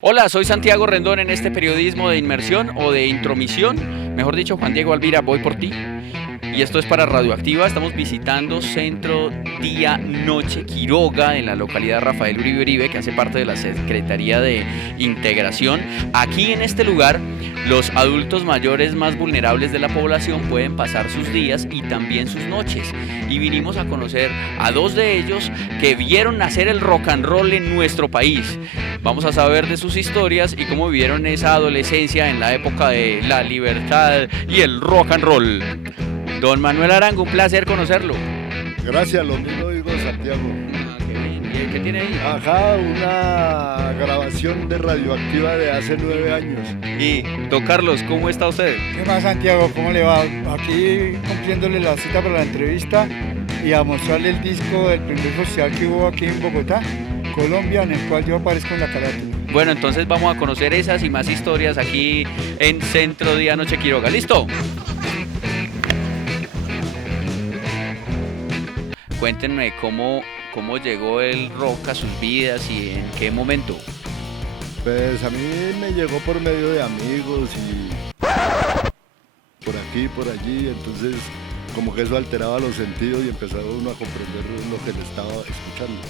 Hola, soy Santiago Rendón en este periodismo de inmersión o de intromisión, mejor dicho, Juan Diego Alvira, voy por ti. Y esto es para Radioactiva, estamos visitando Centro Día Noche Quiroga en la localidad Rafael Uribe Uribe, que hace parte de la Secretaría de Integración. Aquí en este lugar, los adultos mayores más vulnerables de la población pueden pasar sus días y también sus noches. Y vinimos a conocer a dos de ellos que vieron nacer el rock and roll en nuestro país. Vamos a saber de sus historias y cómo vivieron esa adolescencia en la época de la libertad y el rock and roll. Don Manuel Arango, un placer conocerlo. Gracias, lo mismo digo, Santiago. Qué bien. ¿Y qué tiene ahí? Ajá, una grabación de Radioactiva de hace 9 años. Y, don Carlos, ¿cómo está usted? ¿Qué más, Santiago? ¿Cómo le va? Aquí cumpliéndole la cita para la entrevista y a mostrarle el disco del primer festival que hubo aquí en Bogotá, Colombia, en el cual yo aparezco en la carátula. Bueno, entonces vamos a conocer esas y más historias aquí en Centro Día Noche Quiroga. ¿Listo? Cuéntenme cómo llegó el rock a sus vidas y en qué momento. Pues a mí me llegó por medio de amigos y por aquí, por allí, entonces como que eso alteraba los sentidos y empezaba uno a comprender lo que le estaba escuchando.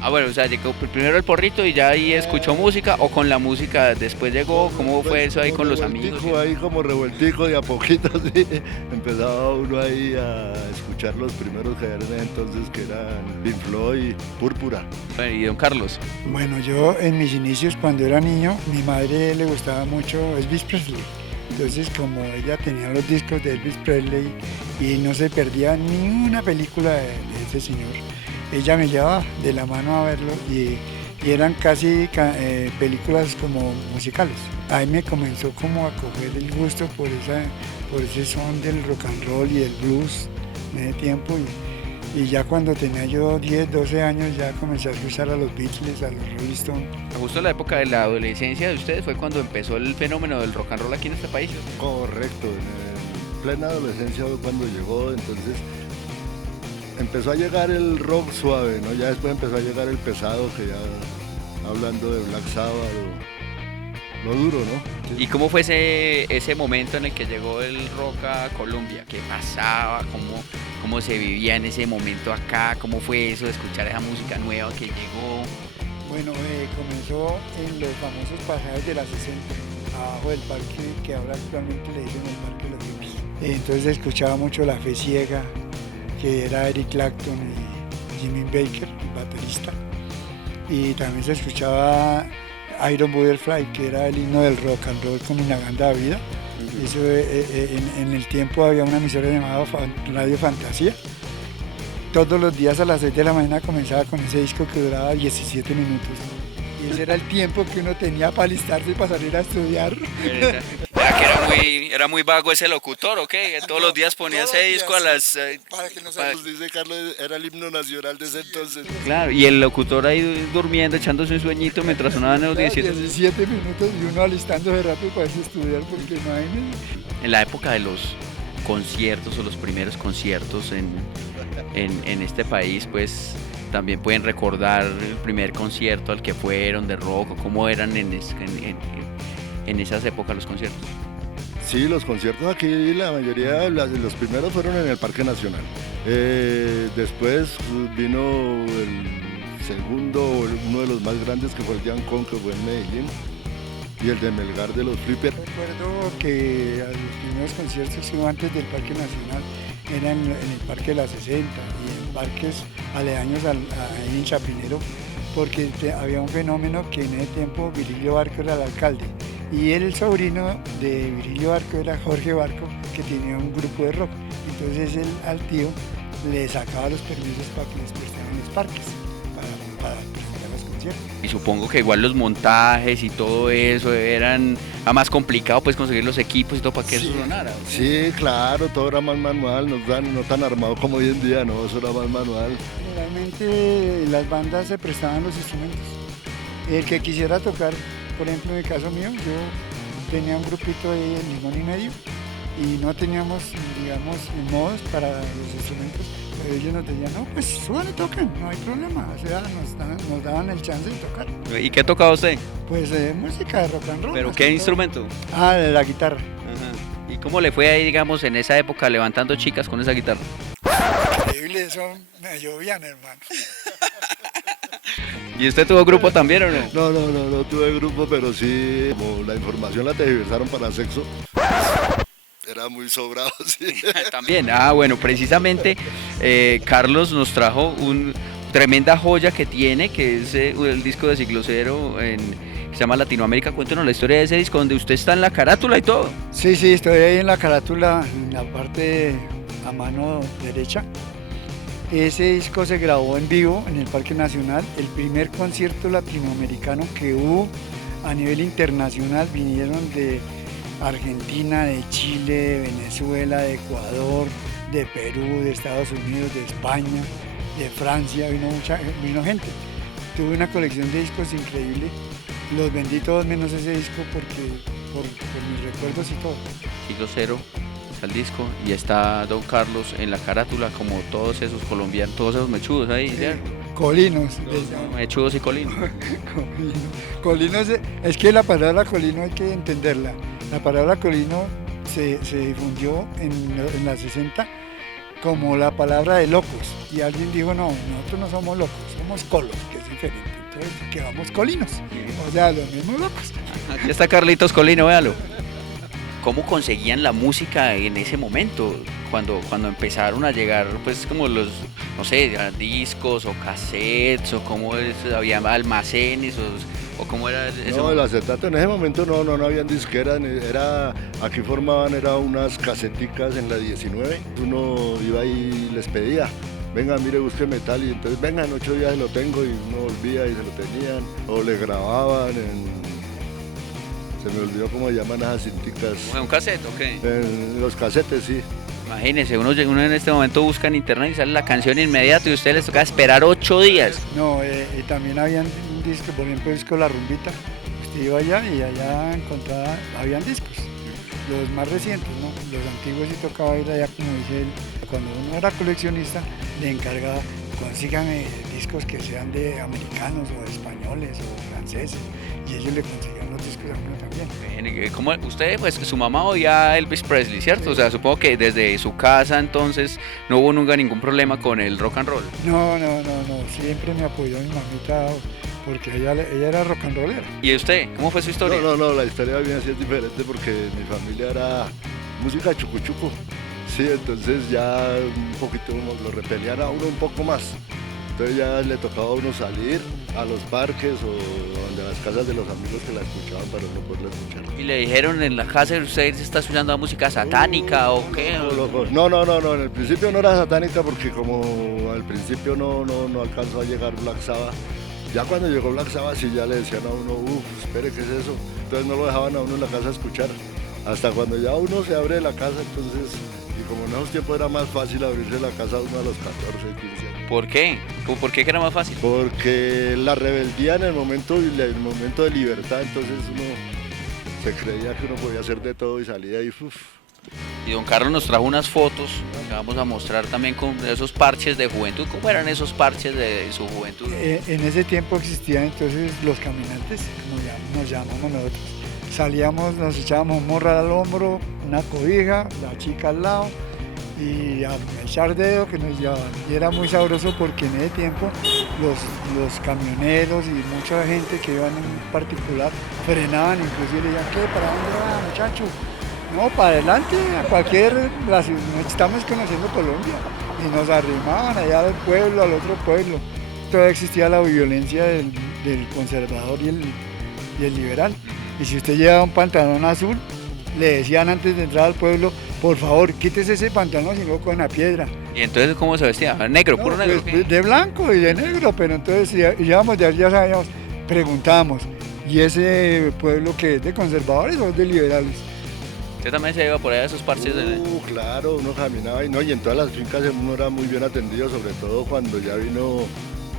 Ah, bueno, o sea, llegó primero el porrito y ya ahí escuchó música, o con la música después llegó, ¿cómo fue eso ahí con los amigos? Ahí como revueltico de a poquito, sí, empezaba uno ahí a escuchar los primeros que eran entonces, que eran Pink Floyd, Púrpura. Bueno, y don Carlos. Bueno, yo en mis inicios cuando era niño, mi madre le gustaba mucho Elvis Presley. Entonces, como ella tenía los discos de Elvis Presley y no se perdía ninguna película de ese señor, ella me llevaba de la mano a verlo y eran casi películas como musicales. Ahí me comenzó como a coger el gusto por ese son del rock and roll y del blues en ese tiempo. Y ya cuando tenía yo 10, 12 años ya comencé a escuchar a los Beatles, a los Rolling Stones. Justo en la época de la adolescencia de ustedes fue cuando empezó el fenómeno del rock and roll aquí en este país. Correcto, en plena adolescencia fue cuando llegó, entonces empezó a llegar el rock suave, ¿no? Ya después empezó a llegar el pesado, que ya hablando de Black Sabbath, lo duro, ¿no? ¿Y cómo fue ese momento en el que llegó el rock a Colombia? ¿Qué pasaba? ¿Cómo se vivía en ese momento acá? ¿Cómo fue eso de escuchar esa música nueva que llegó? Bueno, comenzó en los famosos pasajes de la 60, abajo del parque que ahora actualmente le dicen el Parque de los Hippies. Entonces escuchaba mucho La Fe Ciega, que era Eric Clapton y Jimmy Baker, el baterista. Y también se escuchaba Iron Butterfly, que era el himno del rock and roll con Inaganda Vida. Eso, en el tiempo había una emisora llamada Radio Fantasía. Todos los días a las 6 de la mañana comenzaba con ese disco que duraba 17 minutos. Y ese era el tiempo que uno tenía para alistarse y para salir a estudiar. Era muy vago ese locutor, ¿ok? Todos los días ponía ese disco a las... Para que no se nos dice Carlos, era el himno nacional de ese entonces. Claro, y el locutor ahí durmiendo, echándose un sueñito mientras sonaban los 17 minutos y uno alistándose rápido para irse a estudiar, porque imagínense. En la época de los conciertos o los primeros conciertos en este país, pues también pueden recordar el primer concierto al que fueron de rock o cómo eran en esas épocas los conciertos. Sí, los conciertos aquí, la mayoría, los primeros fueron en el Parque Nacional. Después vino el segundo, uno de los más grandes, que fue el Yancón, que fue en Medellín, y el de Melgar de los Flippers. Recuerdo que los primeros conciertos que hubo antes del Parque Nacional eran en el Parque de la 60 y en parques aledaños ahí en Chapinero, porque había un fenómeno que en ese tiempo Virilio Barco era el alcalde. Y el sobrino de Virilio Barco era Jorge Barco, que tenía un grupo de rock. Entonces él al tío le sacaba los permisos para que les prestaran los parques, para presentar los conciertos. Y supongo que igual los montajes y todo eso era más complicado, pues conseguir los equipos y todo para que eso sonara. Sí, claro, todo era más manual, no tan armado como hoy en día, no, eso era más manual. Generalmente las bandas se prestaban los instrumentos. El que quisiera tocar, por ejemplo, en el caso mío, yo tenía un grupito de Limón y Medio y no teníamos, digamos, modos para los instrumentos. Pero ellos nos decían, no, pues suban y toquen, no hay problema. O sea, nos daban el chance de tocar. ¿Y qué tocaba usted? Pues música de rock and roll. ¿Pero más qué que todo. instrumento? Ah, de la guitarra. Ajá. ¿Y cómo le fue ahí, digamos, en esa época levantando chicas con esa guitarra? Increíble, eso me llovían, hermano. ¿Y usted tuvo grupo también o no? No tuve grupo, pero sí, como la información la tergiversaron para sexo, era muy sobrado, sí. También, bueno, precisamente Carlos nos trajo un tremenda joya que tiene, que es el disco de Siglo Cero, que se llama Latinoamérica. Cuéntanos la historia de ese disco, donde usted está en la carátula y todo. Sí, estoy ahí en la carátula, en la parte a mano derecha. Ese disco se grabó en vivo en el Parque Nacional, el primer concierto latinoamericano que hubo a nivel internacional. Vinieron de Argentina, de Chile, de Venezuela, de Ecuador, de Perú, de Estados Unidos, de España, de Francia, vino gente. Tuve una colección de discos increíble, los vendí todos menos ese disco porque por mis recuerdos y todo. Siglo Cero está el disco y está Don Carlos en la carátula, como todos esos colombianos, todos esos mechudos ahí. Colinos. Mechudos y colinos. Colinos, es que la palabra colino hay que entenderla. La palabra colino se difundió en la 60 como la palabra de locos. Y alguien dijo, no, nosotros no somos locos, somos colos, que es diferente. Entonces quedamos colinos, o sea, los mismos locos. Aquí está Carlitos Colino, véalo. ¿Cómo conseguían la música en ese momento? Cuando empezaron a llegar, pues como los, no sé, discos o cassettes, o cómo había almacenes, o cómo era eso. No, el acetato en ese momento no habían disqueras, aquí formaban unas caseticas en la 19, uno iba y les pedía, venga, mire, busque metal, y entonces, venga, en 8 días lo tengo, y uno volvía y se lo tenían, o le grababan se me olvidó cómo llaman esas cinticas. ¿Un cassette o qué? En los casetes, sí. Imagínense, uno en este momento busca en internet y sale la canción inmediato y a ustedes les toca esperar 8 días. No, y también habían un disco, por ejemplo, el disco La Rumbita. Usted iba allá y allá encontraba, habían discos, los más recientes, ¿no? Los antiguos sí tocaba ir allá, como dice él. Cuando uno era coleccionista, le encargaba, consíganme discos que sean de americanos o de españoles o franceses, y ellos le conseguían los discos a uno también. Como usted, pues su mamá oía a Elvis Presley, ¿cierto? O sea, supongo que desde su casa entonces no hubo nunca ningún problema con el rock and roll. No, siempre me apoyó mi mamita porque ella era rock and rollera. ¿Y usted? ¿Cómo fue su historia? No, la historia mía sí es diferente porque mi familia era música chucuchuco. Sí, entonces ya un poquito lo repelían a uno un poco más. Entonces ya le tocaba a uno salir a los parques o a las casas de los amigos que la escuchaban para no poderla escuchar. ¿Y le dijeron en la casa de usted está escuchando música satánica o qué? No, en el principio no era satánica porque como al principio no alcanzó a llegar Black Sabbath. Ya cuando llegó Black Sabbath sí ya le decían a uno, espere, ¿qué es eso? Entonces no lo dejaban a uno en la casa escuchar. Hasta cuando ya uno se abre la casa, entonces, y como en esos tiempos era más fácil abrirse la casa a uno a los 14, 15 años. ¿Por qué? ¿Por qué que era más fácil? Porque la rebeldía en el momento de libertad, entonces uno se creía que uno podía hacer de todo y salía y Y don Carlos nos trajo unas fotos que vamos a mostrar también con esos parches de juventud. ¿Cómo eran esos parches de su juventud? En ese tiempo existían entonces los caminantes, como nos llamamos nosotros. Salíamos, nos echábamos morra al hombro, una cobija, la chica al lado y a echar dedo que nos llevaban. Y era muy sabroso porque en ese tiempo los camioneros y mucha gente que iban en particular frenaban, inclusive le decían, ¿qué? ¿Para dónde va, muchacho? No, para adelante, a cualquier, estamos conociendo Colombia. Y nos arrimaban allá al pueblo, al otro pueblo. Todavía existía la violencia del conservador y el liberal. Y si usted llevaba un pantalón azul, le decían antes de entrar al pueblo, por favor, quítese ese pantalón si no con una piedra. ¿Y entonces cómo se vestía? ¿Negro, No, puro negro? pues, de blanco y de negro, pero entonces íbamos de allá, sabíamos, preguntábamos, ¿y ese pueblo que es de conservadores o es de liberales? ¿Usted también se iba por allá a esos parches? Claro, uno caminaba y en todas las fincas uno era muy bien atendido, sobre todo cuando ya vino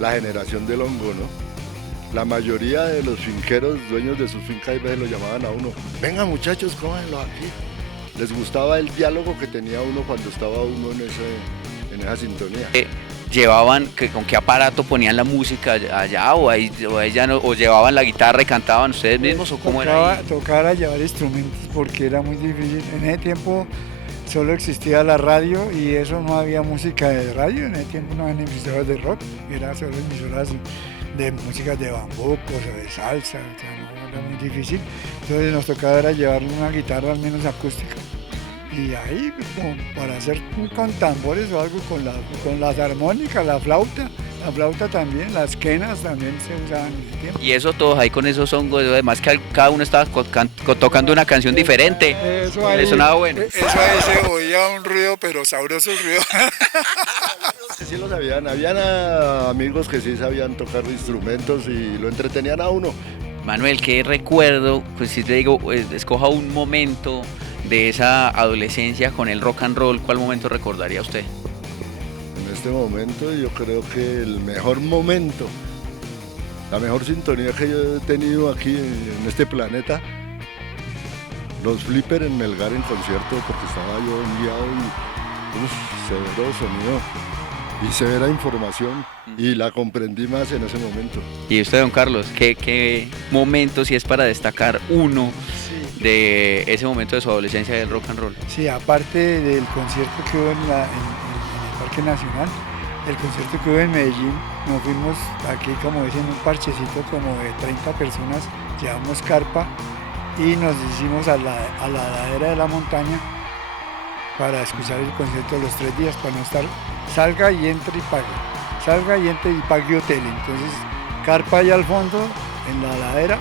la generación del hongo, ¿no? La mayoría de los finqueros, dueños de sus fincas, a veces lo llamaban a uno, venga muchachos, cómanlo aquí. Les gustaba el diálogo que tenía uno cuando estaba uno en esa sintonía. con qué aparato ponían la música allá, o ahí ya no, o llevaban la guitarra y cantaban ustedes mismos, o cómo era ahí? Tocaba llevar instrumentos porque era muy difícil. En ese tiempo solo existía la radio y eso, no había música de radio, en ese tiempo no había emisoras de rock, era solo emisoras de música de bambucos o de salsa, o sea, no, era muy difícil. Entonces nos tocaba era llevar una guitarra al menos acústica. Y ahí, como para hacer con tambores o algo, con las armónicas, la flauta también, las quenas también se usaban en ese tiempo. Y eso todos ahí con esos hongos, además que cada uno estaba tocando una canción diferente. Eso ahí, le sonaba bueno. Eso ahí se oía un ruido, pero sabroso el ruido. Sí lo sabían, habían amigos que sí sabían tocar instrumentos y lo entretenían a uno. Manuel, ¿qué recuerdo? Pues si te digo, escoja un momento de esa adolescencia con el rock and roll, ¿cuál momento recordaría usted? En este momento yo creo que el mejor momento, la mejor sintonía que yo he tenido aquí en este planeta, los Flipper en Melgar en concierto, porque estaba yo enviado y severo sonido y severa información y la comprendí más en ese momento. Y usted, don Carlos, ¿qué momento si es para destacar uno de ese momento de su adolescencia del rock and roll? Sí, aparte del concierto que hubo en el Parque Nacional, el concierto que hubo en Medellín, nos fuimos aquí, como dicen, un parchecito como de 30 personas, llevamos carpa y nos hicimos a la ladera de la montaña para escuchar el concierto los 3 días, para no estar, salga y entre y pague hotel. Entonces, carpa allá al fondo, en la ladera,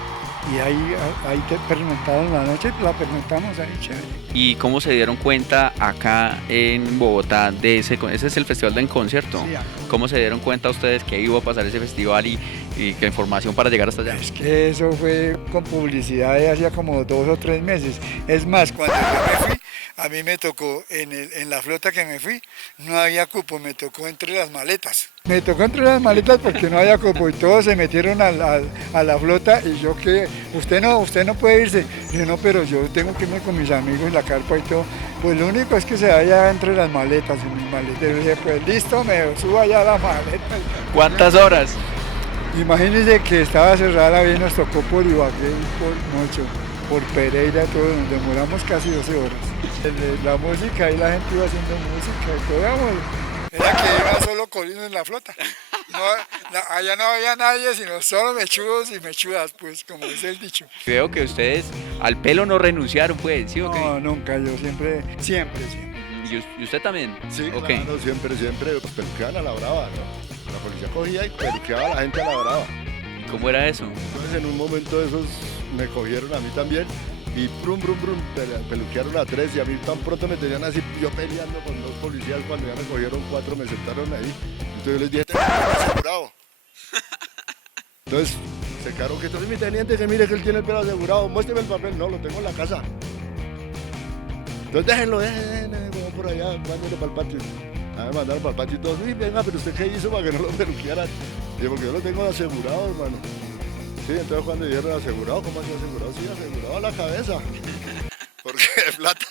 y ahí te permitaron la noche, la permitamos ahí, chévere. ¿Y cómo se dieron cuenta acá en Bogotá de ese es el Festival de Concierto? Sí, ¿Cómo se dieron cuenta ustedes que iba a pasar ese festival y qué información para llegar hasta allá? Es que eso fue con publicidad de hacía como 2 o 3 meses. Es más, cuando yo me fui, a mí me tocó, en la flota que me fui, no había cupo, me tocó entre las maletas. Me tocó entre las maletas porque no había cupo y todos se metieron a la flota y yo que, usted no puede irse. Yo no, pero yo tengo que irme con mis amigos en la carpa y todo. Pues lo único es que se vaya entre las maletas y mis maletas. Yo dije, pues listo, me subo allá a la maleta. ¿Cuántas horas? Imagínense que estaba cerrada la vía y nos tocó por Ibagué, por Pereira, todo, nos demoramos casi 12 horas. La música y la gente iba haciendo música y todo, era que iba solo corriendo en la flota. Allá no había nadie, sino solo mechudos y mechudas, pues, como dice el dicho. Veo que ustedes al pelo no renunciaron, pues, ¿sí o qué? No, nunca, yo siempre. ¿Y usted también? Sí, Okay. claro, siempre, pues peluqueaban a la brava, ¿no? La policía cogía y peluqueaba a la gente a la brava. ¿Cómo era eso? Entonces en un momento de esos me cogieron a mí también y peluquearon a 3 y a mí tan pronto me tenían así, yo peleando con 2 policías, cuando ya me cogieron 4 me sentaron ahí. Entonces yo les dije, tengo el asegurado. Entonces se quedaron que entonces mi teniente, que mire que él tiene el pelo asegurado, muéstreme el papel, no, lo tengo en la casa. Entonces déjenlo, como por allá, mándenlo para el patio. A mí me mandaron para el patio y todos, uy, venga, pero usted qué hizo para que no lo peluquearan. Digo, porque yo lo tengo asegurado, hermano. Sí, entonces cuando dijeron asegurado, ¿cómo así asegurado? Sí, asegurado a la cabeza. Porque plata.